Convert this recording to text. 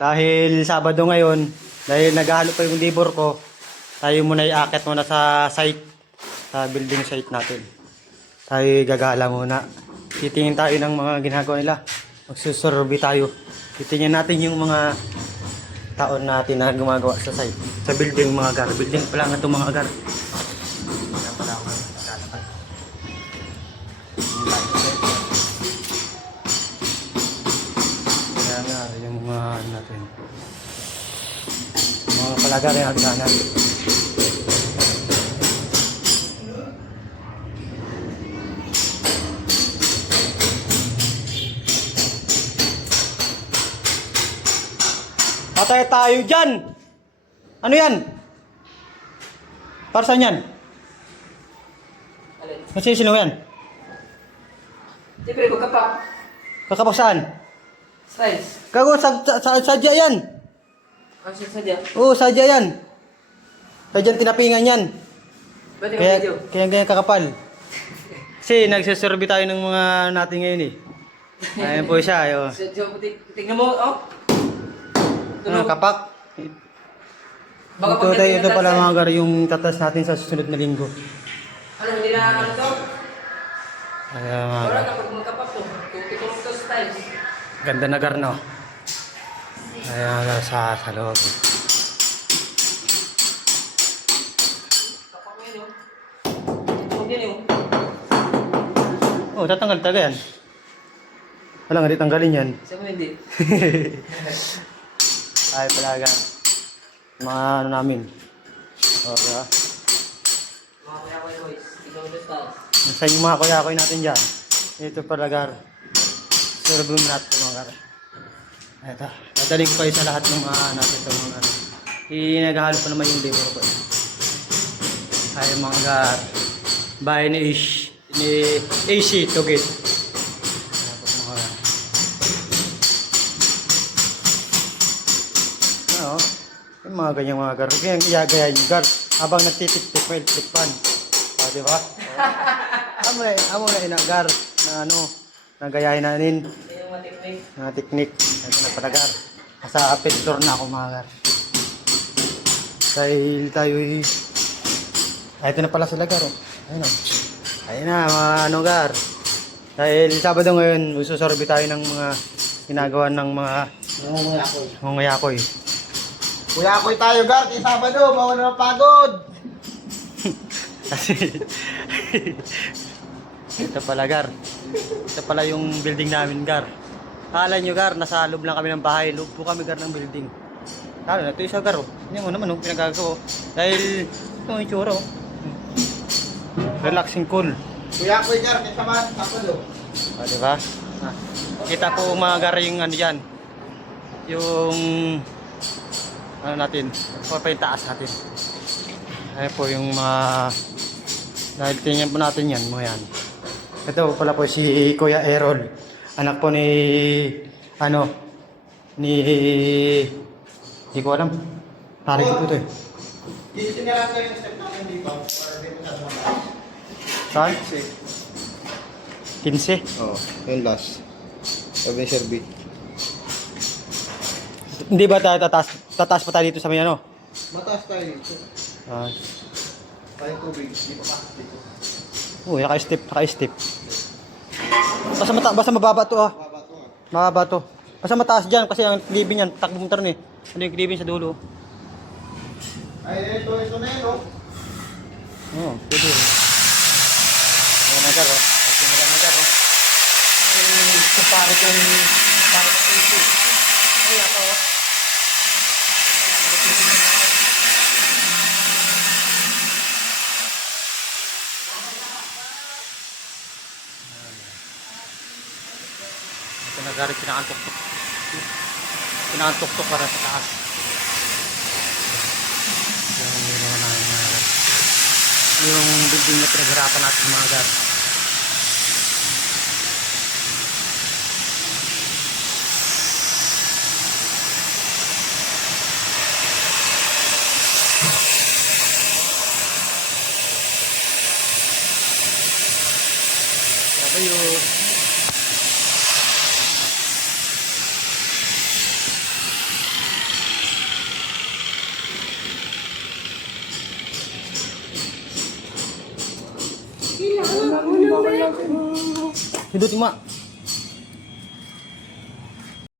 Dahil Sabado ngayon, dahil naghahalo pa yung libor ko, tayo muna iaakit muna sa site, sa building site natin. Tayo gagala muna. Titingin tayo ng mga ginagawa nila. Magsusurvey tayo. Titingin natin yung mga taon natin na gumagawa sa site. Sa building mga gar. Building pala nga itong mga gar. Natin. Mga palagar yung hagdanan. Patay tayo dyan! Ano yan? Para saan yan? Alin? Yan? Siyempre, magkapak. Kakapag saan? Size. Gago, sa, sa, sa, sadya yan! Ang siya sadya. Oo, sadya yan! Sadya tinapingan yan. Pwede ka Kaya, video. kaya ganyan kakapal. Kasi nagsasurvey tayo ng mga natin ngayon eh. Ayan po siya. Ayo. Tingnan mo, oh. Ano, kapak. Baka Ito, tayo, ito pala mga gar yung tatas natin sa susunod na linggo. Ano, hindi na ano to? Ayan mga Wala gar. kapag magkapak to. Kung styles. Ganda na gar, no? Ayan gar sa, loob. Oh. Oh. Oh, tatanggal talaga yan. Wala nga di tanggalin yan. Mo hindi. Ay, pala gar. Mga ano namin. O, diba? Mga kaya ko boys. Ikaw. Sa yung mga kuya-kuya natin dyan. Ito pala Survey mo natin mga gar. Ito. Dadaling ko kayo sa lahat ng mga natin ito mga gar. Inaghahalo pa naman yung labor ko. Ay mga gar. Bahay ni Ish. Ni AC Tugit. Tapos mga gar. Oo. Yung mga ganyang mga gar. Ganyan iyagaya yung gar. Habang nagtitik-tik, well, tikpan. O, di ba? Amo na, amo na inagar na ano, nagayahin natin yung mga technique. mga teknik. Ito na palagar. Sa apestor na ako mga gar. Dahil tayo ay... Ay, ito na pala sila gar. Oh. Ayun oh. Ayun na mga ano gar. Dahil Sabado ngayon, ususorbe tayo ng mga ginagawa ng mga Nangunguya ko. mga yakoy. Kuya ako'y tayo, Gar. Kaya Sabado, bawal na pagod. Kasi ito pala gar. Ito pala yung building namin gar. Akala nyo gar, nasa loob lang kami ng bahay. Loob po kami gar ng building. Kala na ito isa gar oh. Hindi mo naman oh, pinagagawa. Dahil ito yung itsura oh. Relaxing cool. Kuya ako'y, Gar. Kaya Sabado, Sabado. O, di ba? Ah. Kita po mga gar yung ano yan. Yung ano natin, pa pa yung taas natin. Ayan po yung mga dahil tingnan po natin yan, mga yan. Ito pala po si Kuya Errol. Anak po ni ano ni hindi ko alam. Pare ko ito eh. Dito kayo yung step natin dito. Para dito sa mga. Saan? 15. Oo, yung last. Sabi ni Sir B. Hindi ba tayo tataas, tataas pa tayo dito sa may ano? Mataas tayo dito. Ah, Tayo tubig. Di pa pasok dito. Oh, naka-step, naka-step. Basta, mata basta mababa to ah. Mababa to. Basta mataas dyan kasi ang kilibin yan, takbong taron eh. Ano yung kilibin sa dulo? Ay, ito, ito na yun, oh. Oo, oh, pwede. Ayan na garo. Ayan na garo. Ay, kumpare ko yung kumpare ko yung AC. Ay, ako. oh. Ito na garo, pinakantok-tok. Pinakantok-tok para sa taas. Yung building na pinaghirapan natin mga gar. Sabi yun. Hindutin mo.